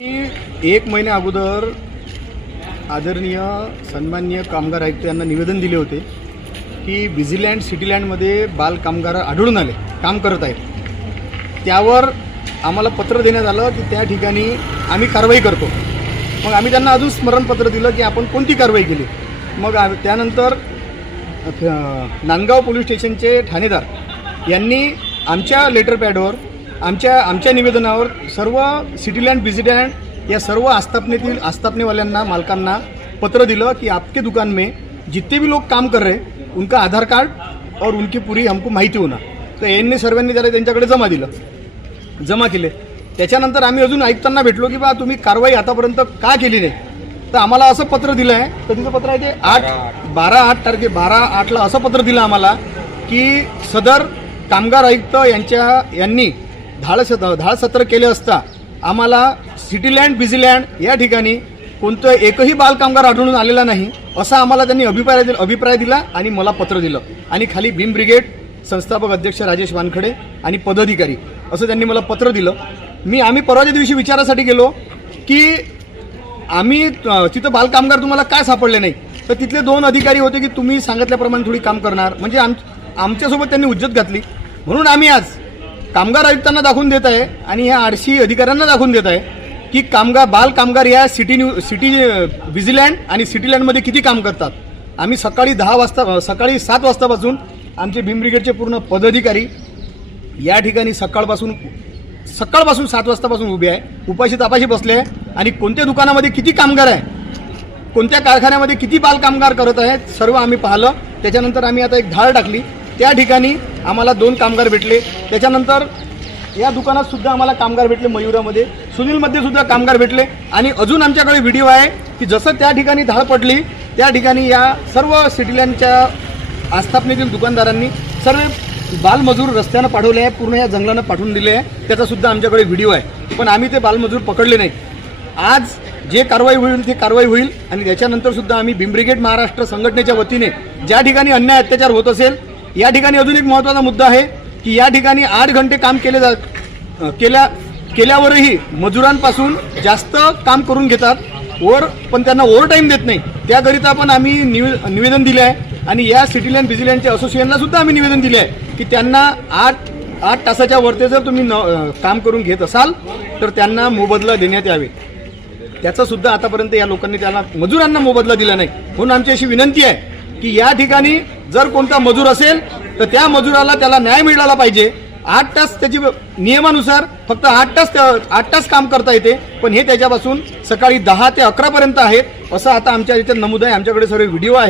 मी एक महिन्या अगोदर आदरणीय सन्माननीय कामगार आयुक्त यांना निवेदन दिले होते की बिझीलँड सिटीलँडमध्ये बाल कामगार आढळून आले काम करत आहेत. त्यावर आम्हाला पत्र देण्यात आलं की त्या ठिकाणी आम्ही कारवाई करतो. मग आम्ही त्यांना अजून स्मरणपत्र दिलं की आपण कोणती कारवाई केली? मग त्यानंतर नांदगाव पोलीस स्टेशनचे ठाणेदार यांनी आमच्या लेटर पॅडवर आमच्या आमच्या निवेदनावर सर्व सिटीलँड बिझीलँड या सर्व आस्थापनेतील आस्थापनेवाल्यांना मालकांना पत्र दिलं की आपके दुकान में जितने भी लोग काम कर रहे उनका आधार कार्ड और उनकी पूरी हमको माहिती होणार. तर यांनी सर्वांनी त्याला त्यांच्याकडे जमा दिलं. जमा केले. त्याच्यानंतर आम्ही अजून आयुक्तांना भेटलो की बा तुम्ही कारवाई आतापर्यंत का केली नाही? तर आम्हाला असं पत्र दिलं आहे. कधीचं पत्र आहे ते आठ बारा आठ तारखे बारा आठला असं पत्र दिलं आम्हाला की सदर कामगार आयुक्त यांच्या यांनी धाडस धाडसत्र केले असता आम्हाला सिटीलँड बिझीलँड या ठिकाणी कोणतं एकही बालकामगार आढळून आलेला नाही असा आम्हाला त्यांनी अभिप्राय दिला अभिप्राय दिला आणि मला पत्र दिलं. आणि खाली भीम ब्रिगेड संस्थापक अध्यक्ष राजेश वानखडे आणि पदाधिकारी असं त्यांनी मला पत्र दिलं. मी आम्ही परवाच्या दिवशी विचारासाठी गेलो की आम्ही तिथं बालकामगार तुम्हाला काय सापडले नाही? तर तिथले दोन अधिकारी होते की तुम्ही सांगितल्याप्रमाणे थोडी काम करणार. म्हणजे आम आमच्यासोबत त्यांनी उज्जत घातली. म्हणून आम्ही आज कामगार आयुक्तांना दाखवून देत आहे आणि ह्या आरसी अधिकाऱ्यांना दाखवून देत आहे की कामगार बाल कामगार या सिटी न्यू सिटी विझीलँड आणि सिटीलँडमध्ये किती काम करतात. आम्ही सकाळी दहा वाजता सकाळी सात वाजतापासून आमचे भीम ब्रिगेडचे पूर्ण पदाधिकारी या ठिकाणी सकाळपासून सकाळपासून सात वाजतापासून उभे आहे. उपाशी तापाशी बसले आहे. आणि कोणत्या दुकानामध्ये किती कामगार आहे? कोणत्या कारखान्यामध्ये किती बाल कामगार करत आहेत? सर्व आम्ही पाहिलं. त्याच्यानंतर आम्ही आता एक धाड टाकली. त्या ठिकाणी आम्हाला दोन कामगार भेटले. त्याच्यानंतर या दुकानात सुद्धा आम्हाला कामगार भेटले मयुरामध्ये. सुनीलमध्ये सुद्धा कामगार भेटले. आणि अजून आमच्याकडे व्हिडिओ आहे की जसं त्या ठिकाणी धाड पडली त्या ठिकाणी या सर्व सिटीलँडच्या आस्थापनेतील दुकानदारांनी सर्व बालमजूर रस्त्यानं पाठवले आहे पूर्ण या जंगलानं पाठवून दिले आहे. त्याचासुद्धा आमच्याकडे व्हिडिओ आहे. पण आम्ही ते बालमजूर पकडले नाही. आज जे कारवाई होईल ती कारवाई होईल. आणि त्याच्यानंतर सुद्धा आम्ही बिम्ब्रिगेड महाराष्ट्र संघटनेच्या वतीने ज्या ठिकाणी अन्याय अत्याचार होत असेल या ठिकाणी अजून एक महत्त्वाचा मुद्दा आहे की या ठिकाणी आठ घंटे काम केले जा केल्या केल्यावरही मजुरांपासून जास्त काम करून घेतात. वर पण त्यांना ओव्हर टाईम देत नाही. त्याकरिता पण आम्ही निवे निवेदन दिले आहे. आणि या सिटीलँड बिझीलँडच्या असोसिएशनला सुद्धा आम्ही निवेदन दिले आहे की त्यांना आठ आठ तासाच्या वरती जर तुम्ही न काम करून घेत असाल तर त्यांना मोबदला देण्यात यावे. त्याचा सुद्धा आतापर्यंत या लोकांनी त्याला मजुरांना मोबदला दिला नाही. म्हणून आमची अशी विनंती आहे की या ठिकाणी जर कोणता मजूर असेल तर त्या मजुराला त्याला न्याय मिळाला पाहिजे. आठ तास त्याची नियमानुसार फक्त आठ तास आठ तास काम करता येते पण हे त्याच्यापासून सकाळी दहा ते अकरापर्यंत आहेत असं आता आमच्या इथे नमूद आहे. आमच्याकडे सर्व व्हिडिओ आहे